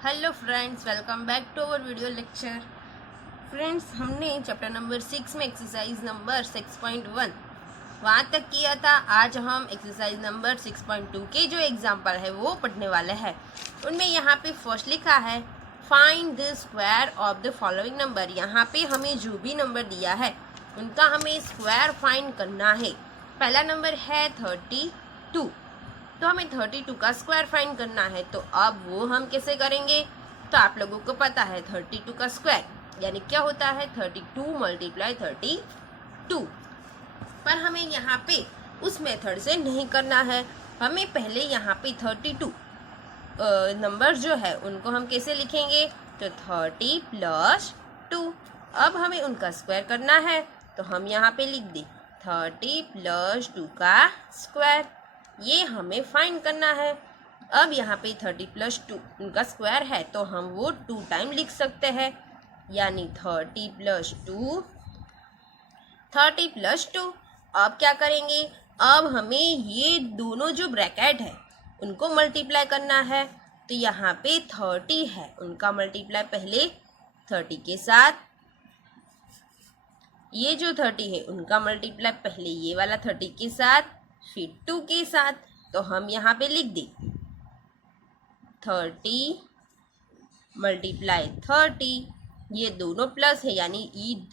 Hello friends, welcome back to our video lecture. Friends, हमने chapter number 6 में exercise number 6.1 वहाँ तक किया था। आज हम एक्सरसाइज नंबर 6.2 के जो एग्जाम्पल है वो पढ़ने वाले हैं। उनमें यहाँ पे फर्स्ट लिखा है find the square of the following number. यहाँ पे हमें जो भी नंबर दिया है उनका हमें स्क्वायर फाइंड करना है। पहला नंबर है 32, तो हमें 32 का स्क्वायर फाइंड करना है। तो अब वो हम कैसे करेंगे? तो आप लोगों को पता है 32 का स्क्वायर यानी क्या होता है 32 मल्टीप्लाई 32। पर हमें यहाँ पे उस मेथड से नहीं करना है। हमें पहले यहाँ पे 32 नंबर जो है उनको हम कैसे लिखेंगे? तो 30 प्लस 2। अब हमें उनका स्क्वायर करना है तो हम यहाँ पे लिख दें 30 प्लस 2 का स्क्वायर। ये हमें फाइंड करना है। अब यहाँ पे 30 प्लस 2 उनका स्क्वायर है तो हम वो 2 टाइम लिख सकते हैं, यानी 30 प्लस 2 30 प्लस 2। अब क्या करेंगे? अब हमें ये दोनों जो ब्रैकेट है उनको मल्टीप्लाई करना है। तो यहाँ पे 30 है, उनका मल्टीप्लाई पहले 30 के साथ, ये जो 30 है उनका मल्टीप्लाई पहले ये वाला 30 के साथ, फिर 2 के साथ। तो हम यहाँ पे लिख दें 30 मल्टीप्लाई 30, ये दोनों प्लस है यानी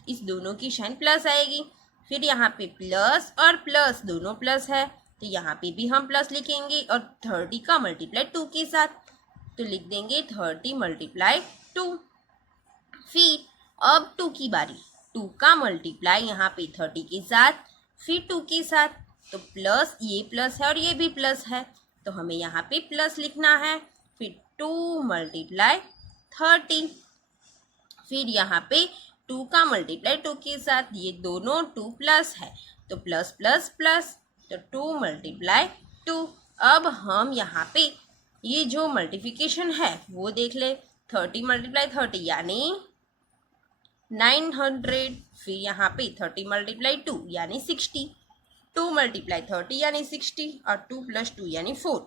इस दोनों की साइन प्लस आएगी। फिर यहाँ पे प्लस और प्लस दोनों प्लस है तो यहाँ पे भी हम प्लस लिखेंगे और 30 का मल्टीप्लाई 2 के साथ, तो लिख देंगे 30 मल्टीप्लाई 2। फिर अब 2 की बारी, 2 का मल्टीप्लाई यहाँ पे 30 के साथ, फिर 2 के साथ, तो प्लस ये प्लस है और ये भी प्लस है तो हमें यहाँ पे प्लस लिखना है। फिर 2 मल्टीप्लाई 30, फिर यहाँ पे 2 का मल्टीप्लाई 2 के साथ, ये दोनों 2 प्लस है तो प्लस प्लस प्लस, तो 2 मल्टीप्लाई 2। अब हम यहाँ पे ये जो मल्टीप्लिकेशन है वो देख ले, 30 मल्टीप्लाई 30 यानी 900। फिर यहाँ पे 30 मल्टीप्लाई 2 यानी 60, 2 मल्टीप्लाई 30 यानी 60 और 2 प्लस 2 यानी 4।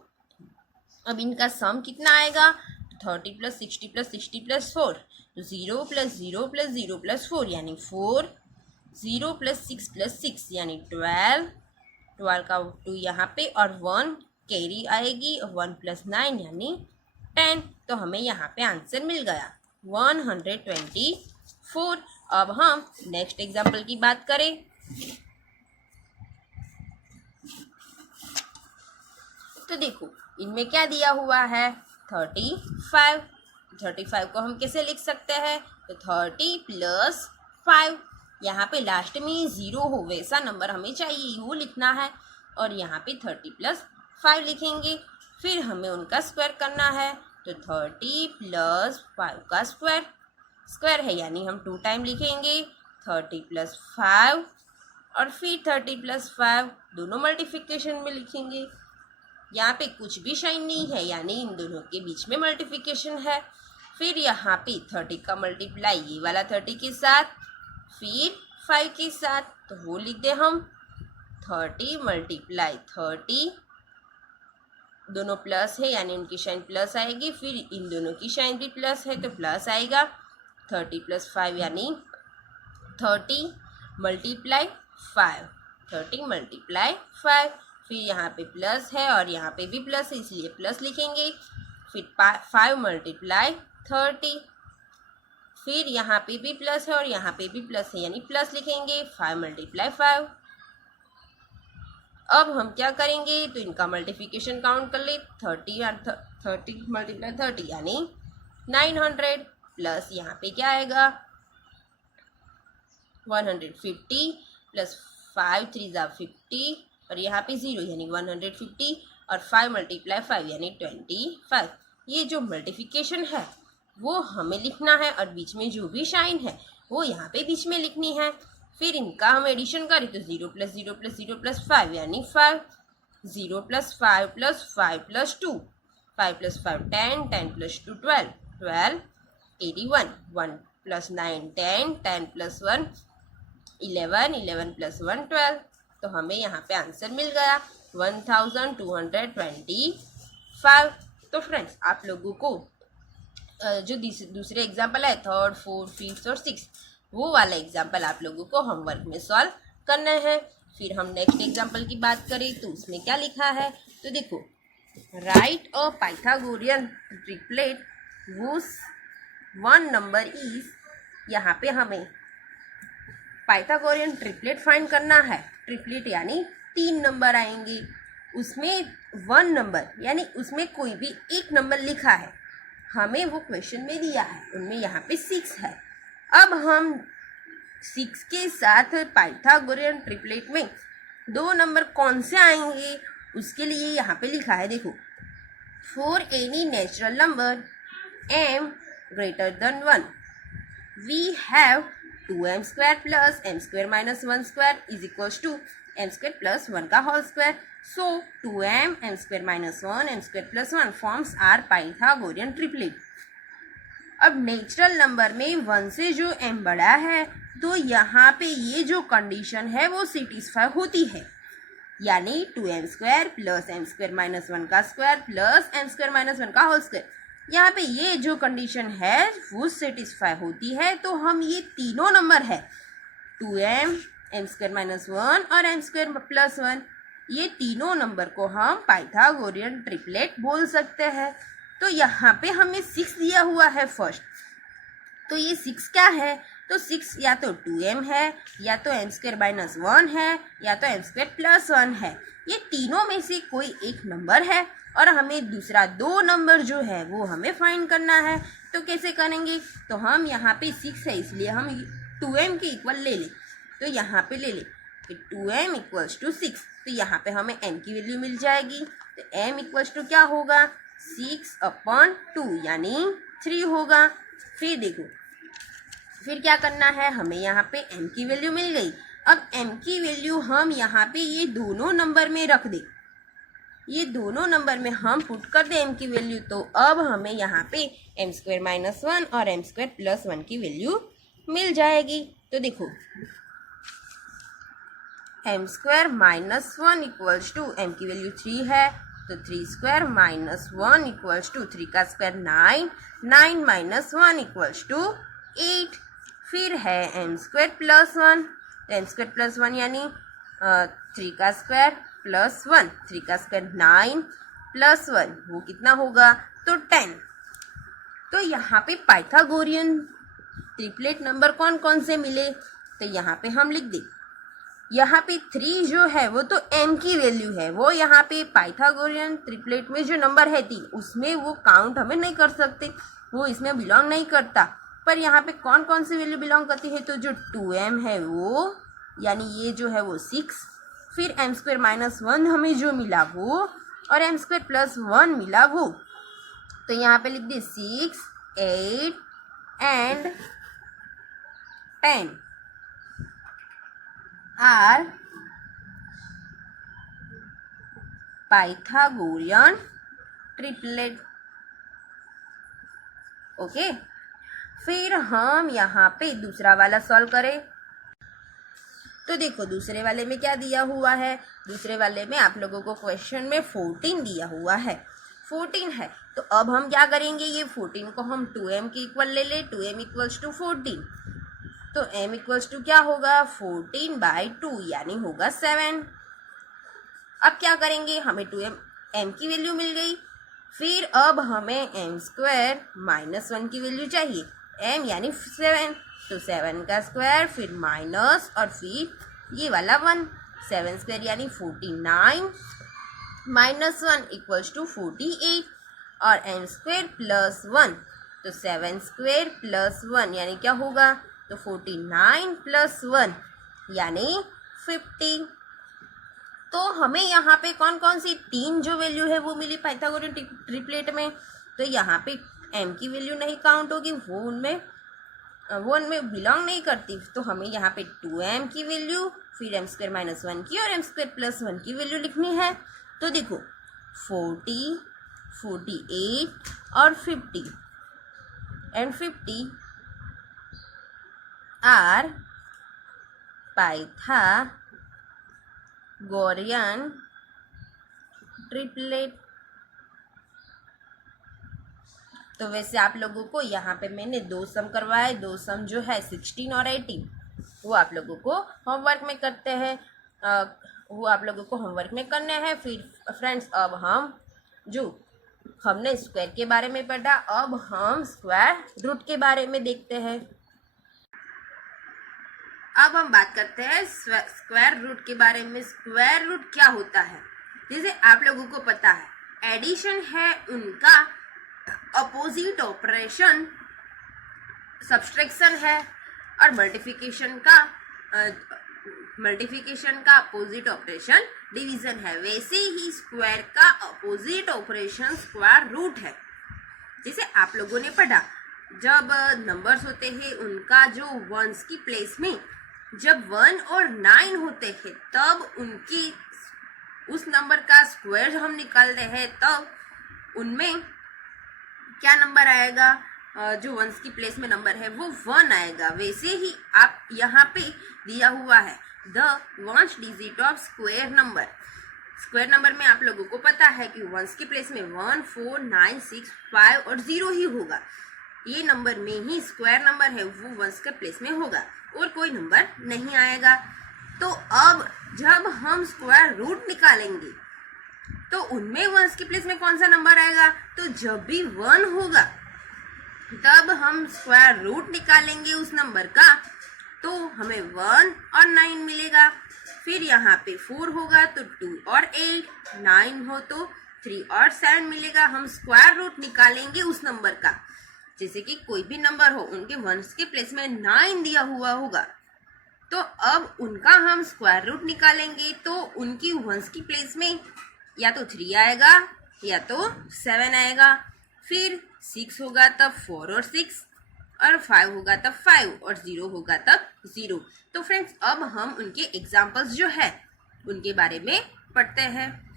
अब इनका सम कितना आएगा? 30 प्लस 60 प्लस 60 प्लस 4, तो 0 प्लस 0 प्लस 0 प्लस 4 यानी 4, 0 प्लस 6 प्लस 6 यानी 12, 12 का 2 यहाँ पे और 1 कैरी आएगी, 1 प्लस 9 यानी 10। तो हमें यहाँ पे आंसर मिल गया 124। अब हम नेक्स्ट एग्जाम्पल की बात करें। तो देखो इनमें क्या दिया हुआ है 35। 35 को हम कैसे लिख सकते हैं? तो 30 प्लस 5, यहाँ पे लास्ट में 0 हो वैसा नंबर हमें चाहिए वो लिखना है और यहाँ पे 30 प्लस 5 लिखेंगे। फिर हमें उनका स्क्वायर करना है तो 30 प्लस 5 का स्क्वायर, स्क्वायर है यानी हम 2 टाइम लिखेंगे 30 प्लस 5 और फिर 30 प्लस 5 दोनों मल्टीप्लिकेशन में लिखेंगे। यहाँ पे कुछ भी साइन नहीं है यानी इन दोनों के बीच में मल्टीप्लिकेशन है। फिर यहाँ पे 30 का मल्टीप्लाई ये वाला 30 के साथ, फिर 5 के साथ, तो वो लिख दे हम 30 मल्टीप्लाई 30, दोनों प्लस है यानी उनकी साइन प्लस आएगी, फिर इन दोनों की साइन भी प्लस है तो प्लस आएगा। 30 प्लस 5 यानी 30 मल्टीप्लाई 5, 30 मल्टीप्लाई 5, फिर यहाँ पे प्लस है और यहाँ पे भी प्लस है इसलिए प्लस लिखेंगे। फिर 5 मल्टीप्लाई 30, फिर यहाँ पे भी प्लस है और यहाँ पे भी प्लस है यानी प्लस लिखेंगे 5 मल्टीप्लाई 5। अब हम क्या करेंगे? तो इनका मल्टीप्लिकेशन काउंट कर ले, 30 मल्टीप्लाई 30 यानी 900 प्लस यहाँ पे क्या आएगा 150 प्लस 5 3 50 और यहाँ पे 0 यानी 150 और 5 मल्टीप्लाई 5 यानी 25। ये जो मल्टीप्लिकेशन है वो हमें लिखना है और बीच में जो भी साइन है वो यहाँ पे बीच में लिखनी है। फिर इनका हम एडिशन करें तो 0 प्लस 0 प्लस 0 प्लस 5 यानी 5, 0 plus 5 plus 5 plus 2, 5 plus 5 10, 10 plus 2 12, 12 81, 1 plus 9 10, 10 plus 1 11, 11 plus 1 12। तो हमें यहाँ पे आंसर मिल गया 1225। तो फ्रेंड्स आप लोगों को जो दूसरे एग्जाम्पल है थर्ड फोर्थ फिफ्थ और सिक्स, वो वाला एग्जाम्पल आप लोगों को होमवर्क में सॉल्व करना है। फिर हम नेक्स्ट एग्जाम्पल की बात करें तो उसमें क्या लिखा है, तो देखो, right a Pythagorean triplet whose one number is, यहाँ पे हमें पाइथागोरियन ट्रिपलेट फाइंड करना है। ट्रिपलेट यानी 3 नंबर आएंगे, उसमें 1 नंबर यानी उसमें कोई भी एक नंबर लिखा है, हमें वो क्वेश्चन में दिया है, उनमें यहाँ पे 6 है। अब हम 6 के साथ पाइथागोरियन ट्रिपलेट में 2 नंबर कौन से आएंगे, उसके लिए यहाँ पे लिखा है, देखो, for any natural number m greater than 1 we have 2m square plus m square minus 1 square is equals to m square plus 1 का whole square. So 2m m square minus 1 m square plus 1 forms our Pythagorean triplet. अब natural number में 1 से जो m बड़ा है तो यहाँ पे ये जो कंडीशन है वो सेटिस्फाई होती है, यानी 2m square plus m square minus 1 का square plus m square minus 1 का होल स्क्वायर, यहाँ पे ये जो कंडीशन है वो सेटिस्फाई होती है। तो हम ये तीनों नंबर है 2m m स्क्वायर माइनस 1 और m स्क्वायर प्लस 1, ये तीनों नंबर को हम पाइथागोरियन ट्रिपलेट बोल सकते हैं। तो यहाँ पे हमें 6 दिया हुआ है फर्स्ट, तो ये 6 क्या है, तो 6 या तो 2m है या तो m स्क्वायर माइनस 1 है या तो m स्क्वायर प्लस 1 है, ये तीनों में से कोई एक नंबर है और हमें दूसरा 2 नंबर जो है वो हमें फाइंड करना है। तो कैसे करेंगे, तो हम यहाँ पे 6 है इसलिए हम 2m के इक्वल ले लें, तो यहाँ पे ले लें कि 2m इक्वल्स टू 6, तो यहाँ पे हमें m की वैल्यू मिल जाएगी, तो m इक्वल्स टू क्या होगा 6/2 यानी 3 होगा। फिर देखो, फिर क्या करना है, हमें यहाँ पे m की वैल्यू मिल गई। अब m की वैल्यू हम यहाँ पे ये दोनों नंबर में रख दे, ये दोनों नंबर में हम पुट कर दे m की वैल्यू, तो अब हमें यहाँ पे m स्क्वायर माइनस 1 और m स्क्वायर प्लस 1 की वैल्यू मिल जाएगी। तो देखो, m square minus 1 equals to m की वैल्यू 3 है, तो 3 स्क्वायर माइनस 1 इक्वल्स टू 3 का स्क्वायर 9, 9 माइनस 1 इक्वल्स टू 8। फिर है m square plus 1, m square plus 1 यानी 3 का स्क्वायर प्लस 1, 3 का स्क्वायर 9 प्लस 1 वो कितना होगा, तो 10। तो यहाँ पे पाइथागोरियन ट्रिपलेट नंबर कौन कौन से मिले, तो यहाँ पे हम लिख दे, यहाँ पे 3 जो है वो तो m की वैल्यू है, वो यहाँ पे पाइथागोरियन ट्रिपलेट में जो नंबर है 3 उसमें वो काउंट हमें नहीं कर सकते, वो इसमें बिलोंग नहीं करता। पर यहाँ पे कौन कौन सी वैल्यू बिलोंग करती है, तो जो 2m है वो यानी ये जो है वो 6, फिर m स्क्वायर माइनस 1 हमें जो मिला वो और m स्क्वायर प्लस 1 मिला वो, तो यहाँ पे लिख दे 6, 8 and 10 are Pythagorean triplet. Okay, फिर हम यहाँ पे दूसरा वाला सॉल्व करें, तो देखो दूसरे वाले में क्या दिया हुआ है, दूसरे वाले में आप लोगों को क्वेश्चन में 14 दिया हुआ है, 14 है। तो अब हम क्या करेंगे, ये 14 को हम 2m के इक्वल ले ले, 2m इक्वल्स टू 14, तो m इक्वल्स टू क्या होगा 14/2 यानी होगा 7। अब क्या करेंगे, हमें 2m m की वैल्यू मिल गई, फिर अब हमें m स्क्वायर माइनस 1 की वैल्यू चाहिए, m यानी 7, तो 7 का स्क्वायर फिर माइनस और फिर ये वाला 1, 7 स्क्वायर यानी 49 माइनस 1 इक्वल्स टू 48 और m स्क्वायर प्लस 1, तो 7 स्क्वायर प्लस 1 यानी क्या होगा, तो 49 प्लस 1 यानी 50। तो हमें यहाँ पे कौन कौन सी 3 जो वैल्यू है वो मिली पाइथागोरियन ट्रिपलेट में, तो यहाँ पे m की वैल्यू नहीं काउंट होगी, वो उनमें बिलोंग नहीं करती, तो हमें यहाँ पे 2m की वैल्यू फिर m स्क्वायर माइनस 1 की और m स्क्वायर प्लस 1 की वैल्यू लिखनी है। तो देखो 40, 48 और 50 एंड 50 आर पाइथागोरियन ट्रिपलेट। तो वैसे आप लोगों को यहाँ पे मैंने दो सम करवाए, दो सम जो है 16 और 18 वो आप लोगों को होमवर्क में करते हैं, वो आप लोगों को होमवर्क में करने हैं। फिर फ्रेंड्स अब हमने स्क्वायर के बारे में पढ़ा, अब हम स्क्वायर रूट के बारे में देखते हैं। अब हम बात करते हैं स्क्वायर रूट के बारे में। स्क्वायर रूट क्या होता है? जैसे आप लोगों को पता है एडिशन है उनका अपोजिट ऑपरेशन, सब्सट्रैक्शन है, और मल्टीप्लिकेशन का अपोजिट ऑपरेशन डिवीजन है। वैसे ही स्क्वायर का अपोजिट ऑपरेशन स्क्वायर रूट है। जैसे आप लोगों ने पढ़ा जब नंबर्स होते हैं उनका जो वंस की प्लेस में जब 1 और 9 होते हैं तब उनकी उस नंबर का स्क्वायर हम निकालते हैं तब उनमें क्या नंबर आएगा? जो वंस की प्लेस में नंबर है वो 1 आएगा। वैसे ही आप यहाँ पे दिया हुआ है the ones digit of square number. Square number में आप लोगों को पता है कि वंस की प्लेस में 1, 4, 9, 6, 5 और 0 ही होगा। ये नंबर में ही स्क्वायर नंबर है वो वंस के प्लेस में होगा और कोई नंबर नहीं आएगा। तो अब जब हम स्क्वायर रूट निकालेंगे तो उनमें वंस की प्लेस में कौन सा नंबर आएगा? तो जब भी 1 होगा तब हम स्क्वायर रूट निकालेंगे उस नंबर का, तो हमें 1 और 9 मिलेगा। फिर यहाँ पे 4 होगा तो 2 और 8, 9 हो तो 3 और 7 मिलेगा। हम स्क्वायर रूट निकालेंगे उस नंबर का। जैसे कि कोई भी नंबर हो उनके वंस के प्लेस में 9 दिया हुआ होगा तो अब उनका हम स्क्वायर रूट निकालेंगे तो उनकी वंस की प्लेस में या तो 3 आएगा या तो 7 आएगा। फिर 6 होगा तब 4 और 6, और 5 होगा तब 5 और 0 होगा तब 0। तो फ्रेंड्स अब हम उनके एग्जाम्पल्स जो है उनके बारे में पढ़ते हैं।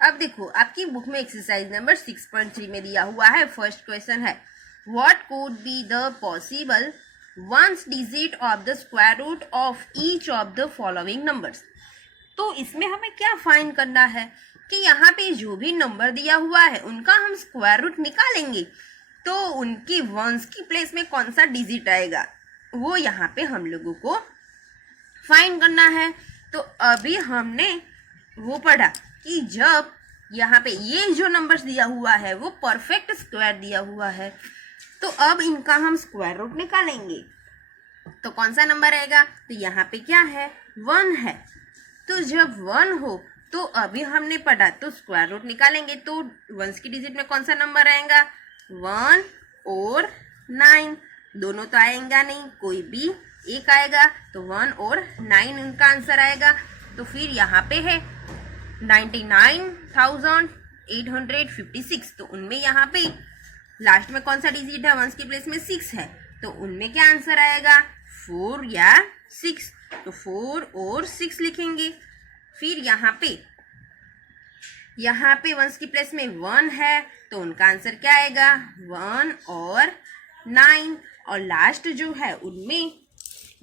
अब देखो आपकी बुक में एक्सरसाइज नंबर 6.3 में दिया हुआ है। फर्स्ट क्वेश्चन है what could be the possible ones digit of the square root of each of the following numbers. तो इसमें हमें क्या फाइंड करना है कि यहाँ पे जो भी नंबर दिया हुआ है उनका हम स्क्वायर रूट निकालेंगे तो उनकी वंस की प्लेस में कौन सा डिजिट आएगा वो यहाँ पे हम लोगों को फाइंड करना है। तो अभी हमने वो पढ़ा कि जब यहाँ पे ये जो नंबर्स दिया हुआ है वो परफेक्ट स्क्वायर दिया हुआ है तो अब इनका हम स्क्वायर रूट निकालेंगे तो कौन सा नंबर आएगा? तो यहाँ पे क्या है? 1 है। तो जब 1 हो तो अभी हमने पढ़ा तो स्क्वायर रूट निकालेंगे तो वंस की डिजिट में कौन सा नंबर आएगा? 1 और 9। दोनों तो आएगा नहीं, कोई भी एक आएगा तो 1 और 9 उनका आंसर आएगा। तो फिर यहाँ पे है 99,856 तो उनमें यहाँ पे लास्ट में कौन सा डिजिट है? वंस की प्लेस में 6 है तो उनमें क्या आंसर आएगा? 4 या 6। तो 4 और 6 लिखेंगे। फिर यहाँ पे वंस की प्लेस में 1 है तो उनका आंसर क्या आएगा? 1 और 9। और लास्ट जो है उनमें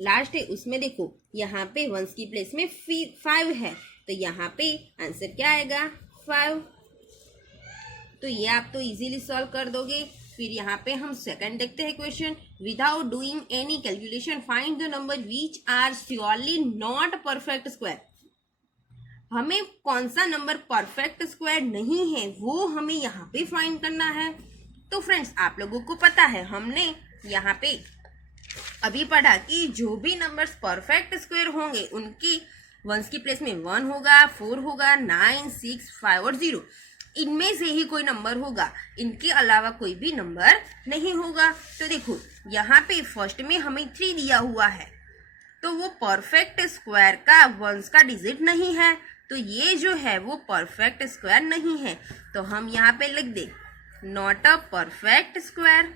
लास्ट है उसमें देखो यहाँ पे वंस की प्लेस में 5 है तो यहाँ पे आंसर क्या आएगा? 5। तो ये आप तो इजीली सॉल्व कर दोगे। फिर यहाँ पे हम सेकंड देखते हैं question without doing any calculation find the number which are surely not perfect square. हमें कौन सा नंबर परफेक्ट स्क्वायर नहीं है वो हमें यहाँ पे फाइंड करना है। तो फ्रेंड्स आप लोगों को पता है हमने यहाँ पे अभी पढ़ा कि जो भी नंबर्स परफेक्ट स्क्वायर होंगे उनकी वंस की प्लेस में 1 होगा, 4 होगा, 9, 6, 5 और 0। इनमें से ही कोई नंबर होगा, इनके अलावा कोई भी नंबर नहीं होगा। तो देखो यहाँ पे फर्स्ट में हमें 3 दिया हुआ है तो वो परफेक्ट स्क्वायर का वंस का डिजिट नहीं है तो ये जो है वो परफेक्ट स्क्वायर नहीं है। तो हम यहाँ पे लिख they not a perfect square.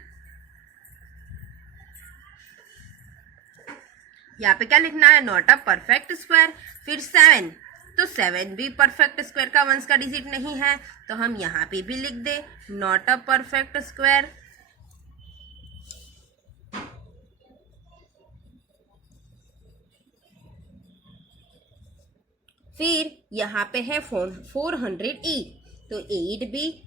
यहाँ पे क्या लिखना है? Not a perfect square. फिर 7 तो 7 भी परफेक्ट स्क्वायर का वंस का डिजिट नहीं है तो हम यहाँ पे भी लिख they not a perfect square. फिर यहाँ पे है 408 तो 8 भी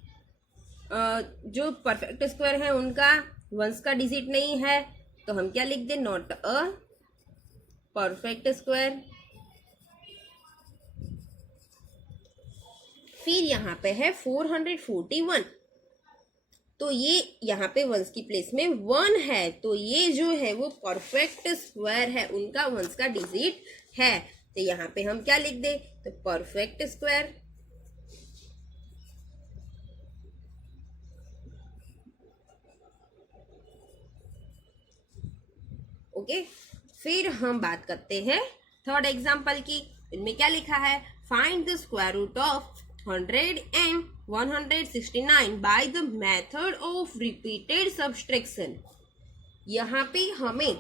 जो परफेक्ट स्क्वायर है उनका वंस का डिजिट नहीं है, तो हम क्या लिख दें, नॉट अ परफेक्ट स्क्वायर। फिर यहाँ पे है 441, तो ये यहाँ पे वंस की प्लेस में 1 है, तो ये जो है वो परफेक्ट स्क्वायर है, उनका वंस का डिजिट है। तो यहाँ पे हम क्या लिख दे, तो परफेक्ट स्क्वायर। ओके, फिर हम बात करते हैं थर्ड एग्जाम्पल की। इनमें क्या लिखा है, find the square root of 100 and 169 by the method of repeated subtraction. यहाँ पे हमें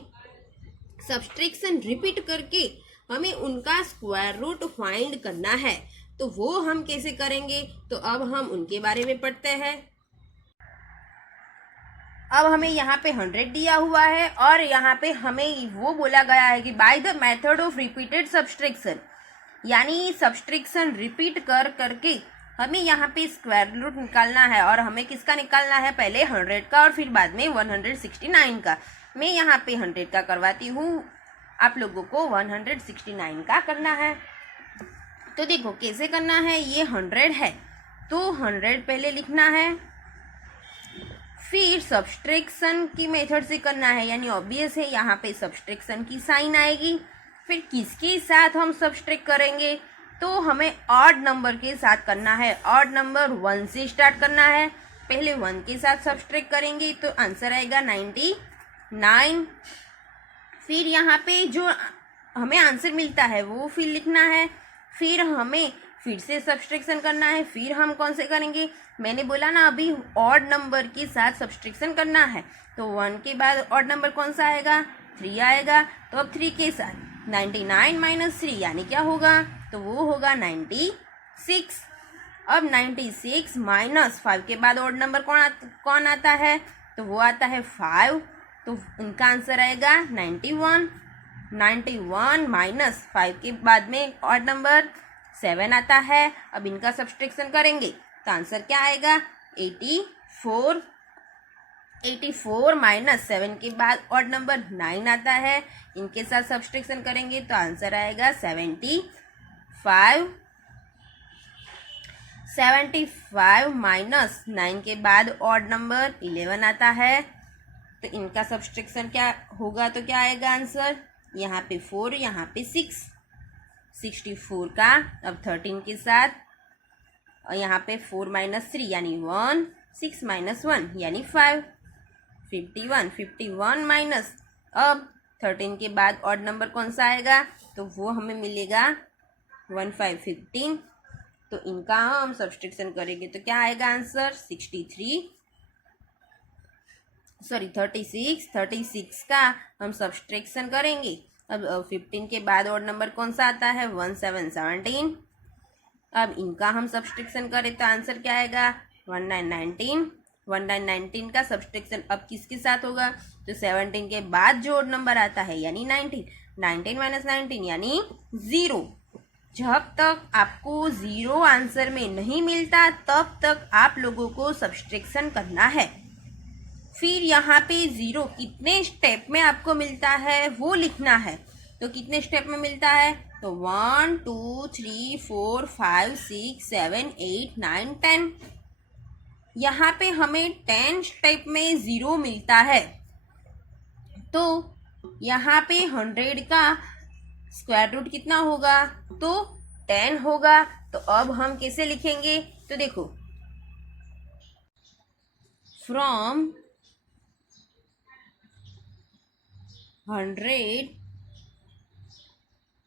सब्सट्रैक्शन रिपीट करके हमें उनका स्क्वायर रूट फाइंड करना है, तो वो हम कैसे करेंगे, तो अब हम उनके बारे में पढ़ते हैं। अब हमें यहाँ पे 100 दिया हुआ है और यहाँ पे हमें वो बोला गया है कि bye the method of repeated subtraction, यानी सब्सट्रैक्शन रिपीट कर करके हमें यहाँ पे स्क्वायर रूट निकालना है। और हमें किसका निकालना है, पहले 100 का और फिर बाद में 169 का। मैं यहाँ पे 100 का करवाती हूँ, आप लोगों को 169 का करना है। तो देखो कैसे करना है, ये 100 है तो 100 पहले लिखना है, फिर सब्सट्रैक्शन की मेथड से करना है, यानी ऑब्वियस है यहाँ पे सब्सट्रैक्शन की साइन आएगी। फिर किसके साथ हम सब्सट्रैक्ट करेंगे, तो हमें ऑड नंबर के साथ करना है। ऑड नंबर 1 से स्टार्ट करना है, पहले 1 के साथ सब्सट्रैक्ट करेंगे तो आंसर आएगा 99। फिर यहाँ पे जो हमें आंसर मिलता है वो फिर लिखना है, फिर हमें फिर से सब्सट्रैक्शन करना है। फिर हम कौन से करेंगे, मैंने बोला ना अभी ऑड नंबर के साथ सब्सट्रैक्शन करना है, तो 1 के बाद ऑड नंबर कौन सा आएगा, 3 आएगा। तो अब 3 के साथ 99 माइनस 3 यानी क्या होगा, तो वो होगा 96। अब 96 माइनस 5 के बाद ऑड नंबर कौन आता है, तो वो आता है 5, तो उनका आंसर आएगा 91। 91 माइनस 5 के बाद में ऑड नंबर 7 आता है। अब इनका सब्सट्रैक्शन करेंगे तो आंसर क्या आएगा, 84। 84 माइनस 7 के बाद ऑड नंबर 9 आता है, इनके साथ सब्सट्रैक्शन करेंगे तो आंसर आएगा 75। 75 माइनस 9 के बाद ऑड नंबर 11 आता है, तो इनका सब्सट्रैक्शन क्या होगा, तो क्या आएगा आंसर, यहाँ पे 4 यहाँ पे 6। 64 का अब 13 के साथ, और यहाँ पे 4 माइनस 3 यानी 1, 6 माइनस 1 यानी 5। 51 51 माइनस अब 13 के बाद ऑड नंबर कौन सा आएगा, तो वो हमें मिलेगा 1515। तो इनका हम सब्सट्रैक्शन करेंगे तो क्या आएगा आंसर, 36। 36 का हम सब्सट्रैक्शन करेंगे। अब 15 के बाद और नंबर कौन सा आता है, 1717। अब इनका हम सब्सट्रैक्शन करें तो आंसर क्या आएगा, 1919। 1919 का सब्सट्रैक्शन अब किसके साथ होगा, तो 17 के बाद जो नंबर आता है यानी 19। 19 माइनस 19 यानी 0। जब तक आपको 0 आंसर में नहीं मिलता तब तक आप लोगों को सब्सट्रैक्शन करना है। फिर यहाँ पे 0 कितने स्टेप में आपको मिलता है वो लिखना है। तो कितने स्टेप में मिलता है, तो 1 2 3 4 5 6 7 8 9 10। यहाँ पे हमें 10 स्टेप में 0 मिलता है। तो यहाँ पे 100 का स्क्वायर रूट कितना होगा, तो 10 होगा। तो अब हम कैसे लिखेंगे, तो देखो from 100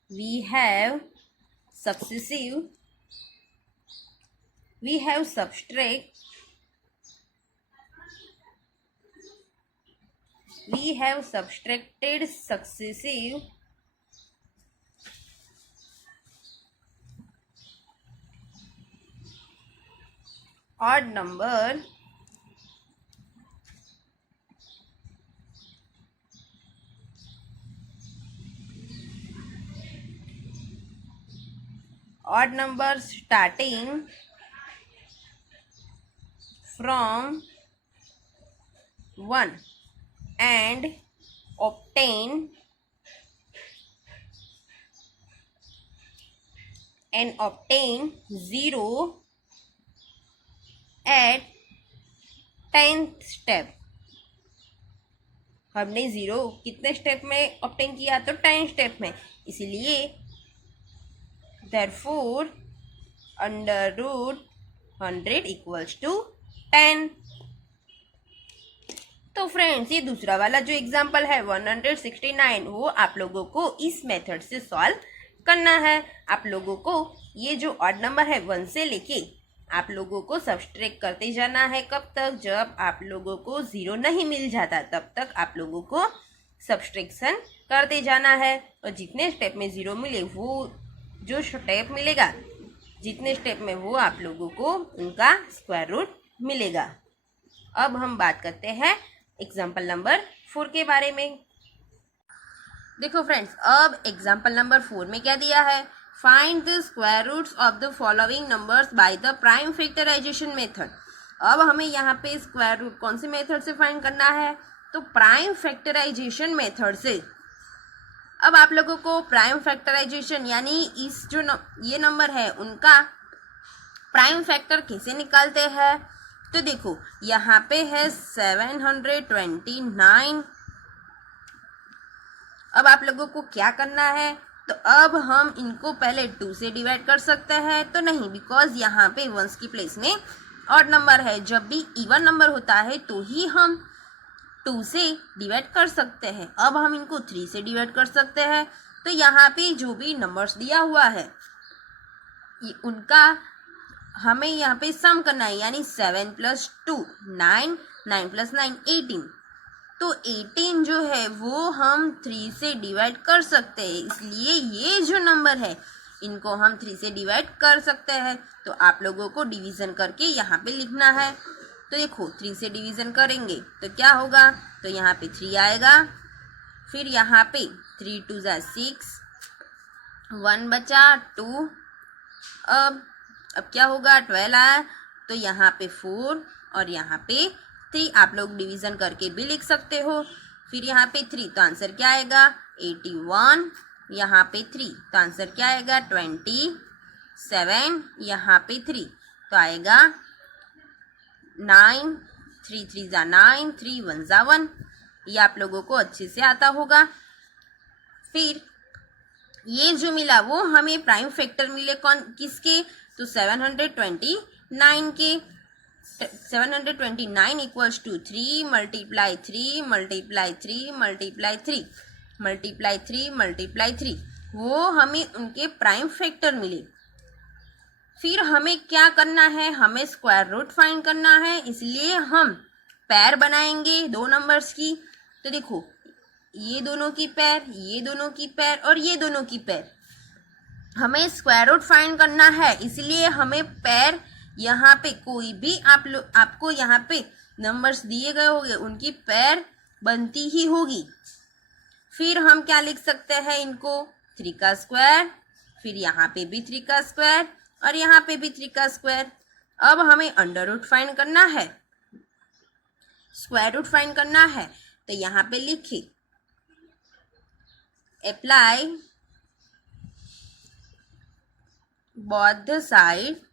we have subtracted successive odd number starting from 1 and obtain 0 at 10th step. हमने 0 कितने स्टेप में ऑब्टेन किया? तो 10 स्टेप में। इसलिए therefore under root 100 equals to 10। तो फ्रेंड्स, ये दूसरा वाला जो एग्जाम्पल है 169, वो आप लोगों को इस मेथड से सॉल्व करना है। आप लोगों को ये जो ऑड नंबर है 1 से लेके आप लोगों को सब्सट्रैक्ट करते जाना है। कब तक? जब आप लोगों को 0 नहीं मिल जाता तब तक आप लोगों को सब्सट्रैक्शन करते जाना है। और जितने स्टेप में 0 मिले, वो जो स्टेप मिलेगा, जितने स्टेप में, वो आप लोगों को उनका स्क्वायर रूट मिलेगा। अब हम बात करते हैं एग्जाम्पल नंबर 4 के बारे में। देखो फ्रेंड्स, अब एग्जाम्पल नंबर 4 में क्या दिया है? Find the square roots of the following numbers by the prime factorisation method. अब हमें यहाँ पे स्क्वायर रूट कौन से मेथड से फाइंड करना है? तो प्राइम फैक्टराइजेशन मेथड से। अब आप लोगों को प्राइम फैक्टराइजेशन यानी इस जो ये नंबर है उनका प्राइम फैक्टर कैसे निकालते हैं? तो देखो, यहाँ पे है 729। अब आप लोगों को क्या करना है? तो अब हम इनको पहले 2 से डिवाइड कर सकते हैं, तो नहीं, बिकॉज यहाँ पे 1s की प्लेस में ऑड नंबर है। जब भी इवन नंबर होता है तो ही हम 2 से डिवाइड कर सकते हैं। अब हम इनको 3 से डिवाइड कर सकते हैं। तो यहाँ पे जो भी नंबर्स दिया हुआ है उनका हमें यहाँ पे सम करना है, यानी 7 + 2 9, 9 + 9 18। तो 18 जो है वो हम 3 से डिवाइड कर सकते हैं। इसलिए ये जो नंबर है इनको हम 3 से डिवाइड कर सकते हैं। तो आप लोगों को डिवीज़न करके यहाँ पे लिखना है। तो देखो, 3 से डिवीज़न करेंगे तो क्या होगा? तो यहाँ पे 3 आएगा, फिर यहाँ पे 3 × 2 = 6, 1 बचा 2। अब क्या होगा? 12 आया, तो यहाँ पे 4 और यहाँ पे 3 आप लोग डिवीज़न करके भी लिख सकते हो। फिर यहाँ पे 3, तो आंसर क्या आएगा? 81। यहाँ पे 3, तो आंसर क्या आएगा? 27। यहाँ पे 3, तो आएगा 9। 3 × 3 = 9, 3 × 1 = 1। ये आप लोगों को अच्छे से आता होगा। फिर ये जो मिला वो हमें प्राइम फैक्टर मिले किसके? तो 729 के। 729 इक्वल्स टू 3 × 3 × 3 × 3 × 3 वो हमें उनके प्राइम फैक्टर मिले। फिर हमें क्या करना है? हमें स्क्वायर रूट फाइंड करना है। इसलिए हम पैर बनाएंगे 2 नंबर्स की। तो देखो, ये दोनों की पैर, ये दोनों की पैर और ये दोनों की पैर। हमें स्क्वायर रूट फाइंड करना है, इसलिए हमें पैर यहाँ पे कोई भी आपको यहाँ पे नंबर्स दिए गए होंगे उनकी पैर बनती ही होगी। फिर हम क्या लिख सकते हैं इनको? 3 का स्क्वायर, फिर यहाँ पे भी 3 का स्क्वायर और यहाँ पे भी 3 का स्क्वायर। अब हमें अंडर रूट फाइंड करना है, स्क्वायर रूट फाइंड करना है। तो यहाँ पे लिखिए apply both the side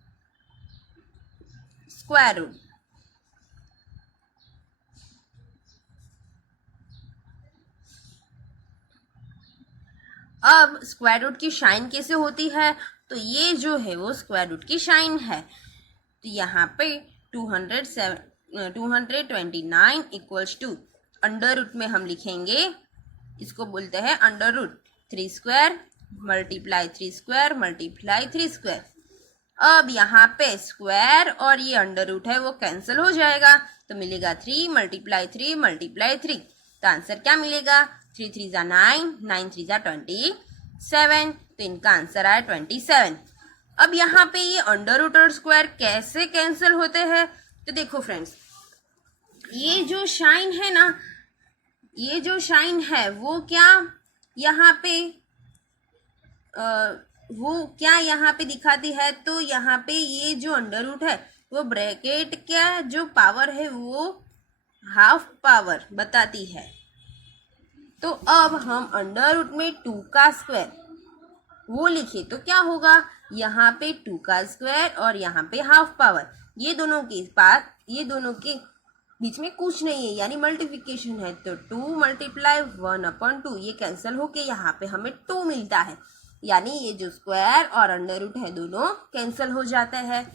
square root. अब स्क्वायर रूट की साइन कैसे होती है? तो ये जो है वो स्क्वायर रूट की साइन है। तो यहाँ पे 229 इक्वल्स टू अंडर रूट में हम लिखेंगे, इसको बोलते हैं under root 3 square multiply 3 square multiply 3 square. अब यहाँ पे स्क्वायर और ये अंडर रूट है वो कैंसिल हो जाएगा, तो मिलेगा 3 × 3 × 3। तो आंसर क्या मिलेगा? 3 × 3 = 9, 9 × 3 = 27। तो इनका आंसर आया 27। अब यहाँ पे ये अंडर रूट और स्क्वायर कैसे कैंसिल होते हैं? तो देखो फ्रेंड्स, ये जो साइन है ना, ये जो साइन है वो क्या यहाँ पे वो क्या यहाँ पे दिखाती है? तो यहाँ पे ये जो अंडर रूट है वो ब्रैकेट क्या जो पावर है वो हाफ पावर बताती है। तो अब हम अंडर रूट में 2 का स्क्वायर वो लिखे तो क्या होगा, यहाँ पे 2 का स्क्वायर और यहाँ पे हाफ पावर, ये दोनों के बीच में कुछ नहीं है यानी मल्टीप्लिकेशन है, तो 2 मल्टीप्लाई 1/2 ये कैंसिल होके यहाँ पे हमें 2 मिलता है, यानी ये जो स्क्वायर और अंडर रूट है दोनों कैंसिल हो जाते हैं,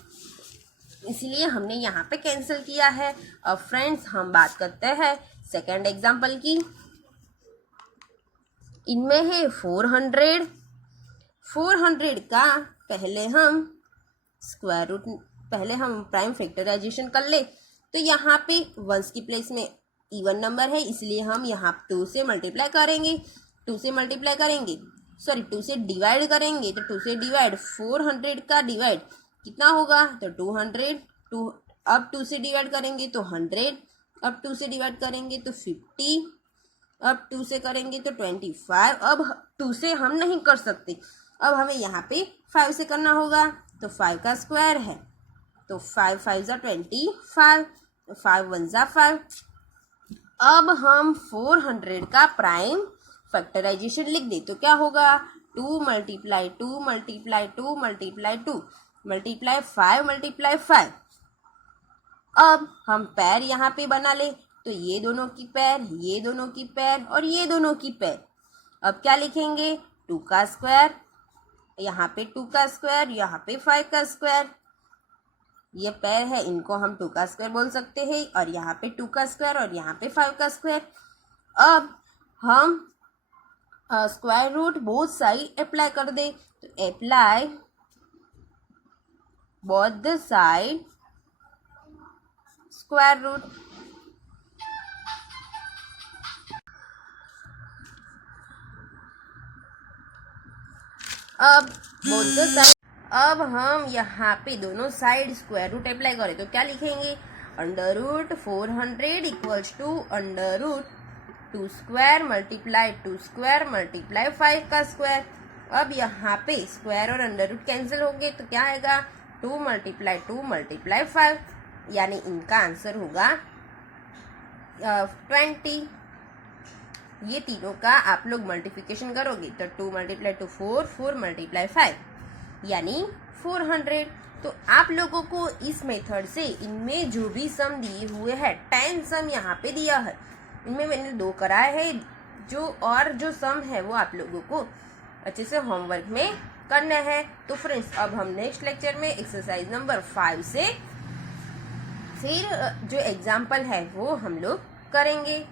इसलिए हमने यहाँ पे कैंसिल किया है। अब फ्रेंड्स हम बात करते हैं सेकंड एग्जाम्पल की। इनमें है 400 का पहले हम प्राइम फैक्टराइजेशन कर ले, तो यहाँ पे वंस की प्लेस में इवन नंबर है इसलिए हम यहाँ 2 से मल्टीप्लाई करेंगे, 2 से डिवाइड करेंगे, तो 2 से डिवाइड 400 का डिवाइड कितना होगा, तो 200, अब 2 से डिवाइड करेंगे तो 100, अब 2 से डिवाइड करेंगे तो 50, अब 2 से करेंगे तो 25, अब 2 से हम नहीं कर सकते, अब हमें यहाँ पे 5 से करना होगा, तो 5 का स्क्वायर है, तो 5 5 = 25, 5 1 = 5। अब हम 400 का प्राइम फैक्टराइजेशन लिख दे तो क्या होगा, 2 × 2 × 2 × 2 मल्टीप्लाई 5 × 5। अब हम पैर यहाँ पे बना ले, तो ये दोनों की पैर, ये दोनों की पैर और ये दोनों की पैर। अब क्या लिखेंगे, 2 का स्क्वायर, यहाँ पे 2 का स्क्वायर, यहाँ पे 5 का स्क्वायर, ये पैर है इनको हम 2 का स्क्वायर बोल सकते हैं, और यहाँ पे 2 का स्क्वायर और यहाँ पे 5 का स्क्वायर। अब हम square root both side apply कर दे, तो apply both the side square root. अब हम यहाँ पे दोनों साइड स्क्वायर रूट अप्लाई करें तो क्या लिखेंगे, under root 400 equals to under root 2 square multiply 2 square multiply 5 का स्क्वायर। अब यहाँ पे स्क्वायर और अंडर रूट कैंसिल होंगे तो क्या आएगा, 2 × 2 × 5, यानी इनका आंसर होगा 20। ये तीनों का आप लोग मल्टीप्लिकेशन करोगे तो 2 × 2 4, 4 × 5 यानी 400। तो आप लोगों को इस मेथड से इनमें जो भी सम दिए हुए हैं 10 सम यहाँ पे दिया है, इनमें मैंने 2 कराए हैं, जो सम है वो आप लोगों को अच्छे से होमवर्क में करना है। तो फ्रेंड्स अब हम नेक्स्ट लेक्चर में एक्सरसाइज नंबर 5 से फिर जो एग्जाम्पल है वो हम लोग करेंगे।